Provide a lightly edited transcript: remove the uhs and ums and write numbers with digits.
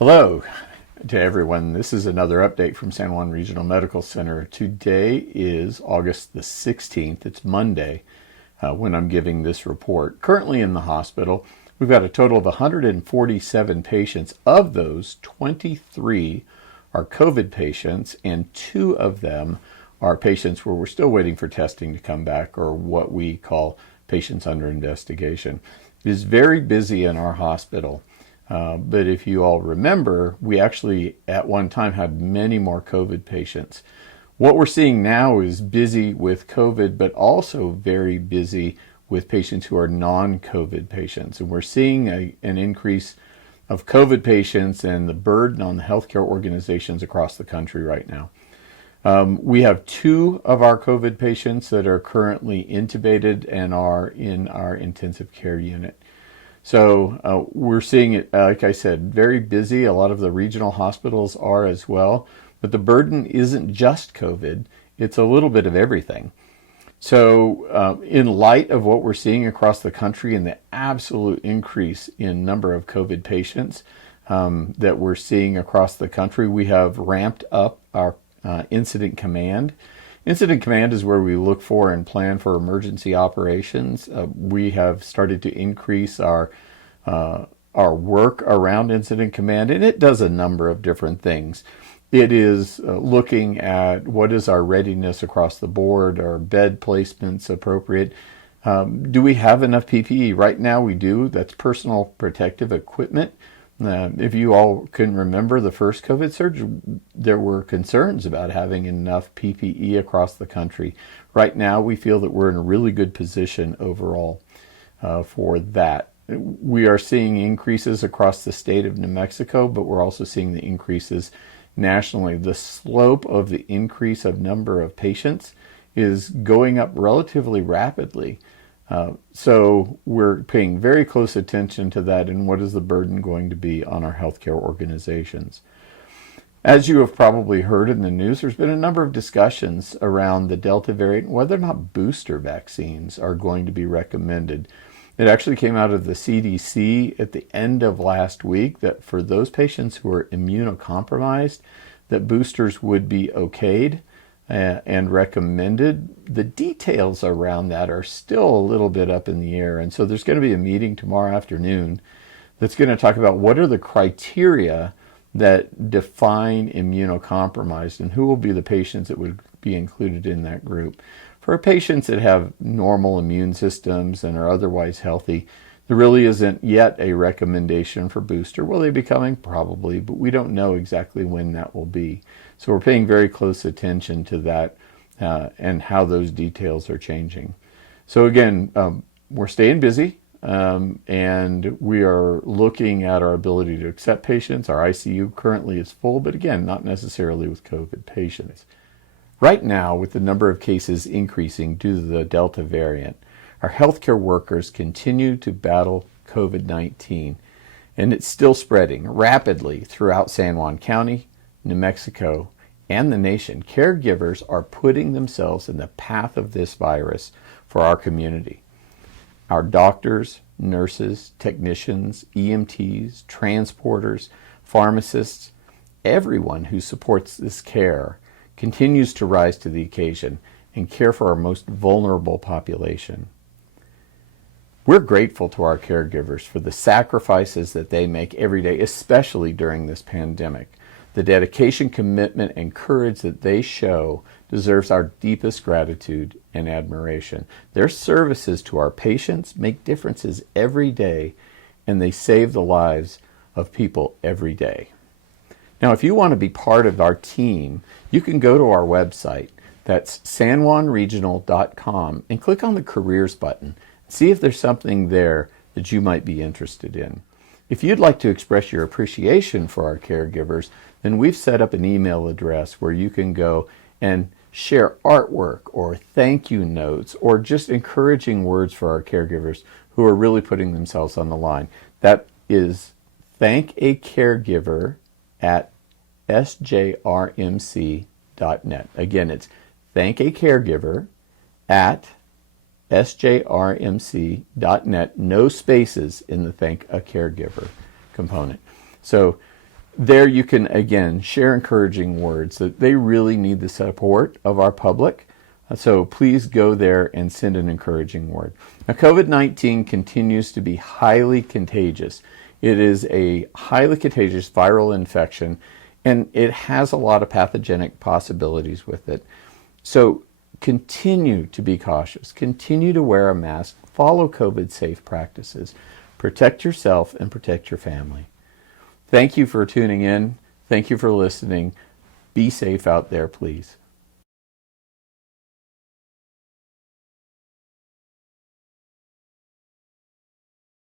Hello to everyone. This is another update from San Juan Regional Medical Center. Today is August the 16th. It's Monday when I'm giving this report. Currently in the hospital, we've got a total of 147 patients. Of those, 23 are COVID patients, and 2 of them are patients where we're still waiting for testing to come back, or what we call patients under investigation. It is very busy in our hospital. But if you all remember, we actually at one time had many more COVID patients. What we're seeing now is busy with COVID, but also very busy with patients who are non-COVID patients. And we're seeing an increase of COVID patients and the burden on the healthcare organizations across the country right now. We have 2 of our COVID patients that are currently intubated and are in our intensive care unit. So we're seeing it, like I said, very busy. A lot of the regional hospitals are as well. But the burden isn't just COVID. It's a little bit of everything. So in light of what we're seeing across the country and the absolute increase in number of COVID patients that we're seeing across the country, we have ramped up our incident command. Incident command is where we look for and plan for emergency operations. We have started to increase our work around incident command, and it does a number of different things. It is looking at what is our readiness across the board, are bed placements appropriate? Do we have enough PPE? Right now we do. That's personal protective equipment. If you all can remember the first COVID surge, there were concerns about having enough PPE across the country. Right now, we feel that we're in a really good position overall for that. We are seeing increases across the state of New Mexico, but we're also seeing the increases nationally. The slope of the increase of number of patients is going up relatively rapidly. So we're paying very close attention to that and what is the burden going to be on our healthcare organizations. As you have probably heard in the news, there's been a number of discussions around the Delta variant, whether or not booster vaccines are going to be recommended. It actually came out of the CDC at the end of last week that for those patients who are immunocompromised, that boosters would be okayed and recommended. The details around that are still a little bit up in the air. And so there's going to be a meeting tomorrow afternoon that's going to talk about what are the criteria that define immunocompromised and who will be the patients that would be included in that group. For patients that have normal immune systems and are otherwise healthy, there really isn't yet a recommendation for booster. Will they be coming? Probably, but we don't know exactly when that will be. So we're paying very close attention to that and how those details are changing. So again, we're staying busy and we are looking at our ability to accept patients. Our ICU currently is full, but again, not necessarily with COVID patients. Right now, with the number of cases increasing due to the Delta variant, our healthcare workers continue to battle COVID-19, and it's still spreading rapidly throughout San Juan County, New Mexico, and the nation. Caregivers are putting themselves in the path of this virus for our community. Our doctors, nurses, technicians, EMTs, transporters, pharmacists, everyone who supports this care continues to rise to the occasion and care for our most vulnerable population. We're grateful to our caregivers for the sacrifices that they make every day, especially during this pandemic. The dedication, commitment, and courage that they show deserves our deepest gratitude and admiration. Their services to our patients make differences every day, and they save the lives of people every day. Now, if you want to be part of our team, you can go to our website. That's sanjuanregional.com and click on the careers button. See if there's something there that you might be interested in. If you'd like to express your appreciation for our caregivers, then we've set up an email address where you can go and share artwork or thank you notes or just encouraging words for our caregivers who are really putting themselves on the line. That is thankacaregiver@sjrmc.net. Again, it's thankacaregiver@sjrmc.net. No spaces in the Thank a Caregiver component. So There you can, again, share encouraging words that they really need the support of our public. So please go there and send an encouraging word. Now, COVID-19 continues to be highly contagious. It is a highly contagious viral infection, and it has a lot of pathogenic possibilities with it. So continue to be cautious. Continue to wear a mask. Follow COVID-safe practices. Protect yourself and protect your family. Thank you for tuning in. Thank you for listening. Be safe out there, please.